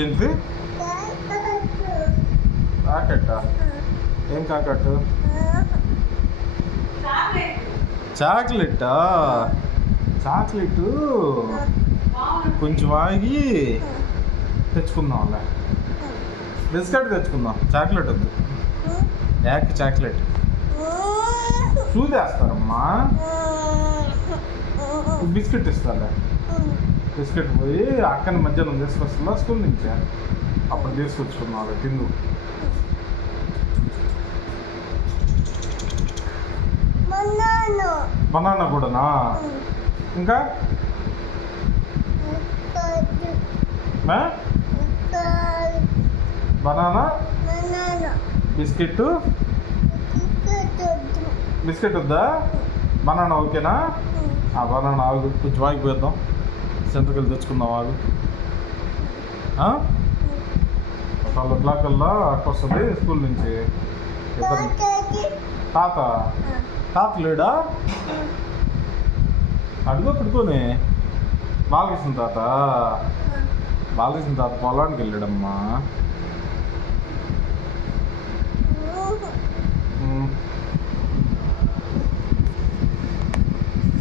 ఏంటి? కాకట్ట ఏం కాకట్టు chocolate chocolate కొంచెం ఆగి తెచ్చుకుందాంలే. బిస్కెట్ తెచ్చుకుందాం. చాక్లెట్ వద్దు. యాక్ చాక్లెట్ చూదేస్తారమ్మా బిస్కెట్ ఇస్తాలే. బిస్కెట్ పోయి అక్కని మధ్యాహ్నం తీసుకొస్తుందా స్కూల్ నుంచి. అప్పుడు తీసుకొచ్చుకున్నాను తిందు. బనానా. కూడానా? ఇంకా? బనానా? బిస్కెట్ బిస్కెట్ వద్దా? బనానా ఓకేనా? ఆ బనానా ఆగు కొంచెం ఆగిపోద్దాం సెంటర్కి వెళ్ళి తెచ్చుకుందాం ఆగు. ట్వెల్వ్ ఓ క్లాక్ కల్లా అక్క వస్తుంది స్కూల్ నుంచి. ఇద్దరు. తాత? తాత లేడా? అడుగు పడుకోని బాలకృష్ణ తాత? బాలకృష్ణ తాత పొలానికి వెళ్ళాడమ్మా.